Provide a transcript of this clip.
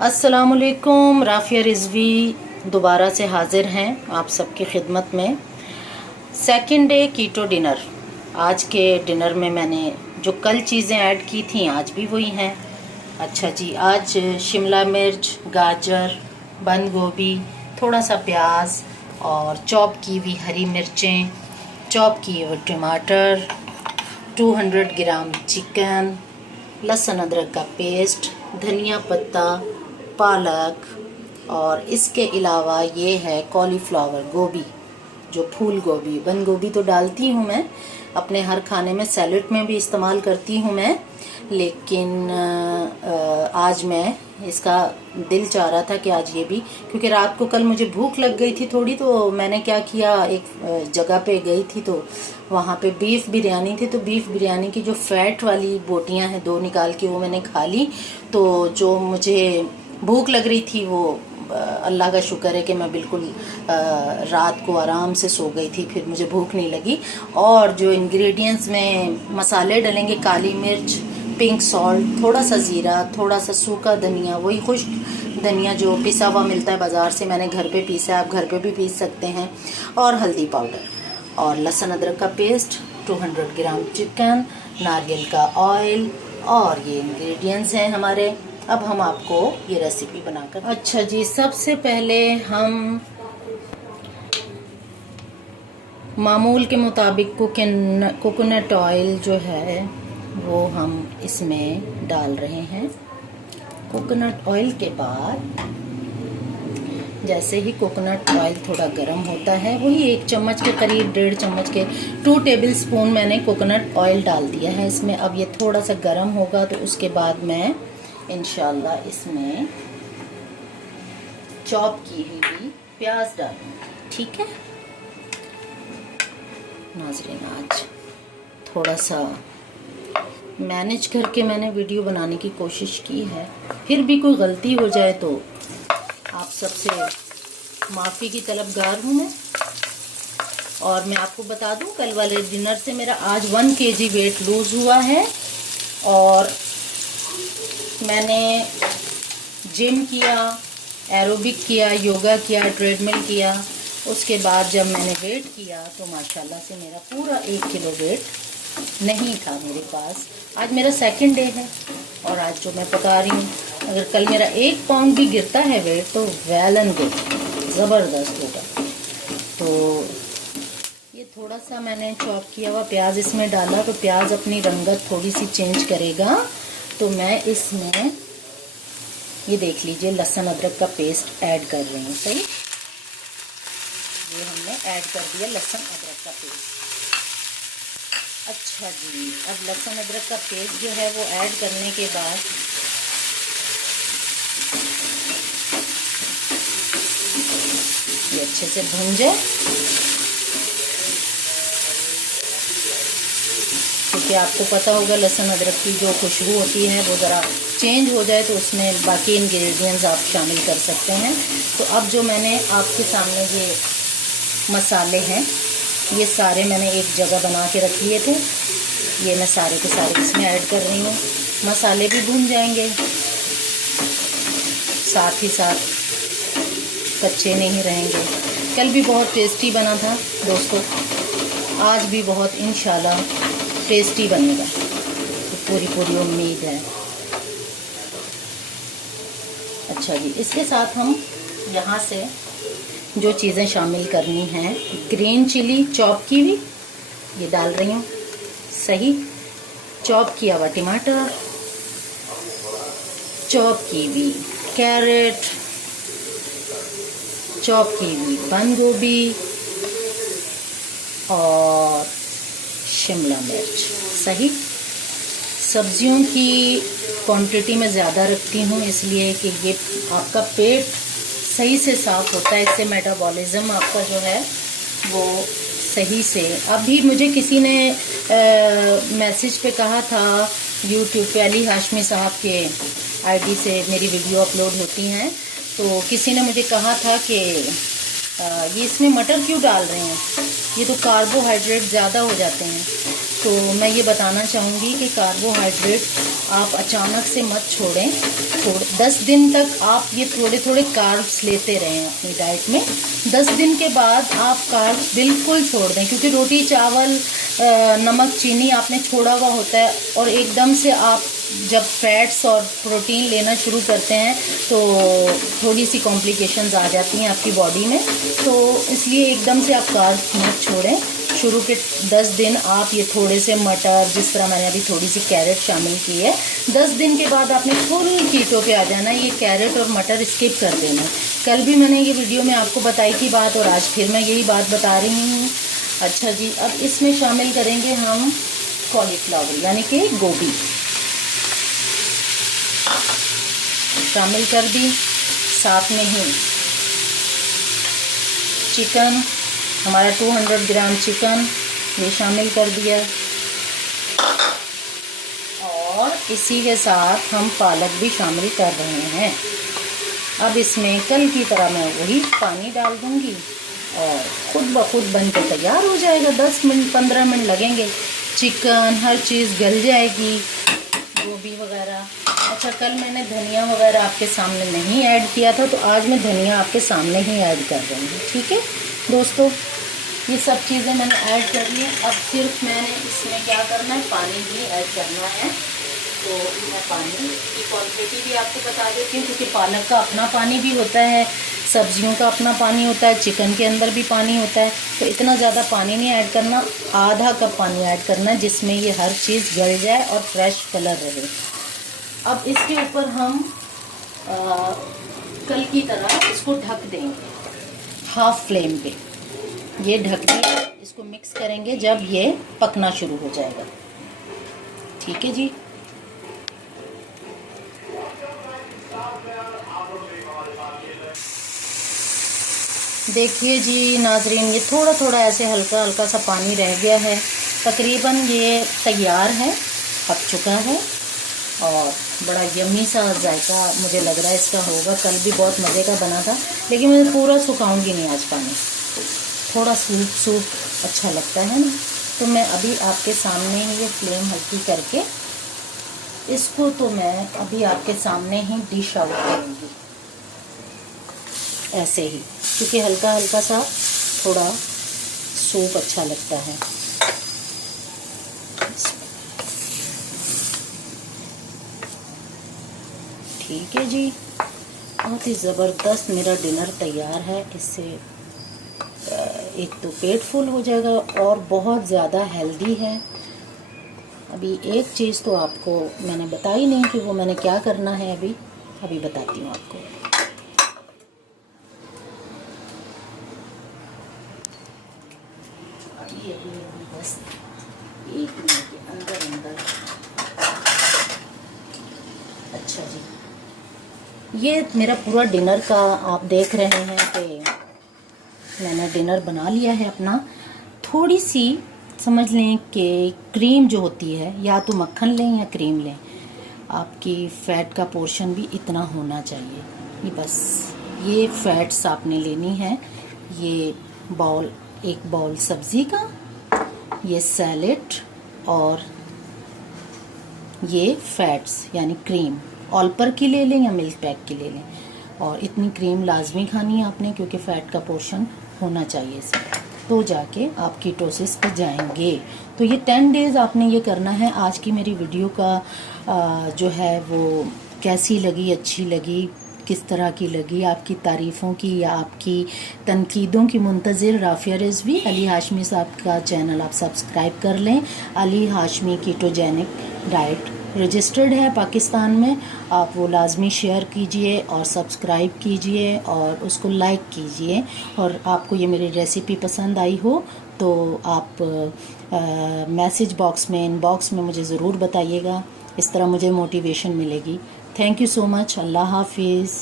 अस्सलामुअलैकुम। राफ़िया रिज़वी दोबारा से हाज़िर हैं आप सबकी खिदमत में। सेकंड डे कीटो डिनर। आज के डिनर में मैंने जो कल चीज़ें ऐड की थी आज भी वही हैं। अच्छा जी, आज शिमला मिर्च, गाजर, बंद गोभी, थोड़ा सा प्याज और चॉप की हुई हरी मिर्चें, चॉप किए हुए टमाटर, 200 ग्राम चिकन, लहसुन अदरक का पेस्ट, धनिया पत्ता, पालक और इसके अलावा ये है कॉलीफ्लावर गोभी, जो फूल गोभी। बंद गोभी तो डालती हूँ मैं अपने हर खाने में, सैलेड में भी इस्तेमाल करती हूँ मैं, लेकिन आज मैं इसका दिल चाह रहा था कि आज ये भी, क्योंकि रात को कल मुझे भूख लग गई थी थोड़ी, तो मैंने क्या किया, एक जगह पे गई थी तो वहाँ पे बीफ बिरयानी थी, तो बीफ बिरयानी की जो फैट वाली बोटियाँ हैं 2 निकाल के वो मैंने खा ली। तो जो मुझे भूख लग रही थी वो अल्लाह का शुक्र है कि मैं बिल्कुल रात को आराम से सो गई थी, फिर मुझे भूख नहीं लगी। और जो इंग्रेडिएंट्स में मसाले डलेंगे, काली मिर्च, पिंक सॉल्ट, थोड़ा सा ज़ीरा, थोड़ा सा सूखा धनिया, वही खुश्क धनिया जो पिसा हुआ मिलता है बाज़ार से, मैंने घर पे पीसा है, आप घर पे भी पीस सकते हैं, और हल्दी पाउडर और लहसुन अदरक का पेस्ट, 200 ग्राम चिकन, नारियल का ऑयल, और ये इंग्रेडिएंट्स हैं हमारे। अब हम आपको ये रेसिपी बनाकर, अच्छा जी, सबसे पहले हम मामूल के मुताबिक कोकोनट ऑयल जो है वो हम इसमें डाल रहे हैं। कोकोनट ऑयल के बाद जैसे ही कोकोनट ऑयल थोड़ा गर्म होता है, वही 1 चम्मच के करीब, 1.5 चम्मच के, 2 टेबल स्पून मैंने कोकोनट ऑयल डाल दिया है इसमें। अब ये थोड़ा सा गर्म होगा तो उसके बाद मैं इंशाल्लाह इसमें चॉप की हुई प्याज डालूंगी। ठीक है नाज़रीन, आज थोड़ा सा मैनेज करके मैंने वीडियो बनाने की कोशिश की है, फिर भी कोई गलती हो जाए तो आप सबसे माफ़ी की तलबगार हूँ मैं। और मैं आपको बता दूँ, कल वाले डिनर से मेरा आज 1 kg वेट लूज़ हुआ है, और मैंने जिम किया, एरोबिक किया, योगा किया, ट्रेडमिल किया। उसके बाद जब मैंने वेट किया तो माशाल्लाह से मेरा पूरा 1 किलो वेट नहीं था मेरे पास। आज मेरा सेकंड डे है और आज जो मैं पका रही हूँ, अगर कल मेरा 1 पाउंड भी गिरता है वेट तो वेल एंड गुड, ज़बरदस्त होगा। तो ये थोड़ा सा मैंने चॉप किया हुआ प्याज इसमें डाला, तो प्याज अपनी रंगत थोड़ी सी चेंज करेगा। तो मैं इसमें ये देख लीजिए लहसुन अदरक का पेस्ट ऐड कर रही हूँ। सही, ये हमने ऐड कर दिया लहसुन अदरक का पेस्ट। अच्छा जी, अब लहसुन अदरक का पेस्ट जो है वो ऐड करने के बाद ये अच्छे से भून जाए, क्योंकि आपको पता होगा लहसुन अदरक की जो खुशबू होती है वो ज़रा चेंज हो जाए तो उसमें बाकी इंग्रेडिएंट्स आप शामिल कर सकते हैं। तो अब जो मैंने आपके सामने ये मसाले हैं, ये सारे मैंने एक जगह बना के रख लिए थे, ये मैं सारे के सारे इसमें ऐड कर रही हूँ। मसाले भी भून जाएंगे, साथ ही साथ कच्चे नहीं रहेंगे। कल भी बहुत टेस्टी बना था दोस्तों, आज भी बहुत इंशाल्लाह टेस्टी बनेगा, तो पूरी उम्मीद है। अच्छा जी, इसके साथ हम यहाँ से जो चीज़ें शामिल करनी हैं, ग्रीन चिली चॉप की हुई ये डाल रही हूँ। सही, चॉप किया हुआ टमाटर, चॉप की हुई कैरेट, चॉप की हुई बंद गोभी और शिमला मिर्च। सही, सब्जियों की क्वांटिटी में ज़्यादा रखती हूँ इसलिए कि ये आपका पेट सही से साफ़ होता है, इससे मेटाबॉलिज्म आपका जो है वो सही से। अभी मुझे किसी ने मैसेज पे कहा था, यूट्यूब पे अली हाशमी साहब के आईडी से मेरी वीडियो अपलोड होती हैं, तो किसी ने मुझे कहा था कि ये इसमें मटर क्यों डाल रहे हैं, ये तो कार्बोहाइड्रेट ज़्यादा हो जाते हैं। तो मैं ये बताना चाहूँगी कि कार्बोहाइड्रेट आप अचानक से मत छोड़ें। 10 दिन तक आप ये थोड़े थोड़े कार्ब्स लेते रहें अपनी डाइट में। 10 दिन के बाद आप कार्ब्स बिल्कुल छोड़ दें, क्योंकि रोटी चावल नमक चीनी आपने छोड़ा हुआ होता है, और एकदम से आप जब फैट्स और प्रोटीन लेना शुरू करते हैं तो थोड़ी सी कॉम्प्लिकेशंस आ जाती हैं आपकी बॉडी में। तो इसलिए एकदम से आप कार्ब्स मत छोड़ें। शुरू के 10 दिन आप ये थोड़े से मटर, जिस तरह मैंने अभी थोड़ी सी कैरेट शामिल की है, 10 दिन के बाद आपने फुल कीटो पे आ जाना है। ये कैरेट और मटर स्किप कर देना। कल भी मैंने ये वीडियो में आपको बताई थी बात, और आज फिर मैं यही बात बता रही हूँ। अच्छा जी, अब इसमें शामिल करेंगे हम कॉलीफ्लावर यानी कि गोभी शामिल कर दी। साथ में ही चिकन, हमारा 200 ग्राम चिकन ये शामिल कर दिया, और इसी के साथ हम पालक भी शामिल कर रहे हैं। अब इसमें कल की तरह मैं वही पानी डाल दूंगी और खुद ब खुद बन के तैयार हो जाएगा। 10 मिनट 15 मिनट लगेंगे, चिकन हर चीज़ गल जाएगी, गोभी वगैरह। अच्छा, कल मैंने धनिया वगैरह आपके सामने नहीं ऐड किया था, तो आज मैं धनिया आपके सामने ही ऐड कर रही हूँ। ठीक है दोस्तों, ये सब चीज़ें मैंने ऐड कर ली। अब सिर्फ मैंने इसमें क्या करना है, पानी भी ऐड करना है। तो मैं पानी की क्वांटिटी भी आपको बता देती हूँ, क्योंकि पालक का अपना पानी भी होता है, सब्जियों का अपना पानी होता है, चिकन के अंदर भी पानी होता है। तो इतना ज़्यादा पानी नहीं ऐड करना, आधा कप पानी ऐड करना है, जिसमें ये हर चीज़ गल जाए और फ्रेश कलर रहे। अब इसके ऊपर हम कल की तरह इसको ढक देंगे हाफ फ्लेम पे। ये ढक दिया, इसको मिक्स करेंगे जब ये पकना शुरू हो जाएगा। ठीक है जी। देखिए जी नाजरीन, ये थोड़ा थोड़ा ऐसे हल्का हल्का सा पानी रह गया है। तकरीबन ये तैयार है, पक चुका है, और बड़ा यम्मी सा जायका मुझे लग रहा है इसका होगा। कल भी बहुत मज़े का बना था, लेकिन मैं पूरा सुखाऊंगी नहीं आज पानी, थोड़ा सूप सूप अच्छा लगता है ना। तो मैं अभी आपके सामने ही ये फ्लेम हल्की करके इसको, तो मैं अभी आपके सामने ही डिश आउट करूँगी ऐसे ही, क्योंकि हल्का हल्का सा थोड़ा सूप अच्छा लगता है। ठीक है जी, बहुत ही ज़बरदस्त मेरा डिनर तैयार है। इससे एक तो पेट फुल हो जाएगा और बहुत ज़्यादा हेल्दी है। अभी एक चीज़ तो आपको मैंने बताई नहीं कि वो मैंने क्या करना है, अभी बताती हूँ आपको। अभी बस 1 मिनट के अंदर। अच्छा जी, ये मेरा पूरा डिनर का आप देख रहे हैं कि मैंने डिनर बना लिया है अपना। थोड़ी सी समझ लें कि क्रीम जो होती है, या तो मक्खन लें या क्रीम लें, आपकी फ़ैट का पोर्शन भी इतना होना चाहिए। ये बस ये फ़ैट्स आपने लेनी है। ये बाउल, एक बाउल सब्ज़ी का, ये सैलेड, और ये फ़ैट्स यानी क्रीम ऑल पर की ले लें या मिल्क पैक की ले लें। और इतनी क्रीम लाजमी खानी है आपने, क्योंकि फ़ैट का पोर्शन होना चाहिए इसमें, तो जाके आप कीटोसिस पे जाएंगे। तो ये 10 डेज़ आपने ये करना है। आज की मेरी वीडियो का जो है वो कैसी लगी, अच्छी लगी, किस तरह की लगी, आपकी तारीफ़ों की या आपकी तनकीदों की मुंतज़िर राफ़िया रिज़वी। अली हाशमी साहब का चैनल आप सब्सक्राइब कर लें। Ali Hashmi ketogenic diet registered है पाकिस्तान में, आप वो लाजमी शेयर कीजिए और सब्सक्राइब कीजिए और उसको लाइक कीजिए। और आपको ये मेरी रेसिपी पसंद आई हो तो आप मैसेज बॉक्स में, इनबॉक्स में मुझे ज़रूर बताइएगा, इस तरह मुझे मोटिवेशन मिलेगी। Thank you so much. अल्लाह हाफिज़।